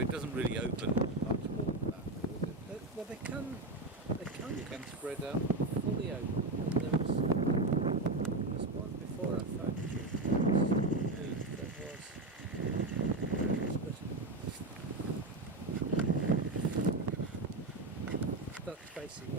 But it doesn't really open much more than that, does it? Well, they can Spread out. fully open. There was one before I found it that was, that's basically